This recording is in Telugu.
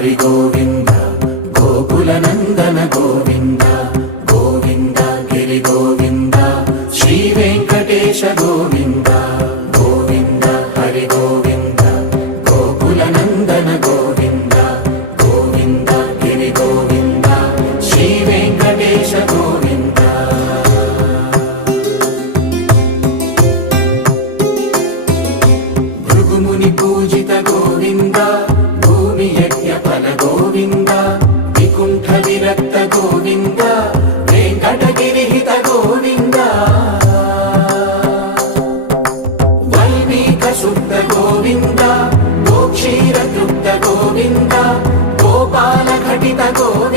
హరి గోవింద గోకుల నందన గోవింద గోవింద గిరి గోవింద శ్రీ వెంకటేశ గోవింద గోవింద హరి గోవింద గోకుల నందన గోవింద గోవింద గిరి గోవింద శ్రీ వెంకటేశ గోవింద భృగుముని పూజిత గోవింద భూమి యజ్ఞ ఫల గోవింద వికుంఠ విరక్త గోవింద వెంకటగిరిహిత గోవింద వల్మీక శుద్ధ గోవింద గోక్షీర తృప్త గోవింద గోపాల ఘటిత గోవింద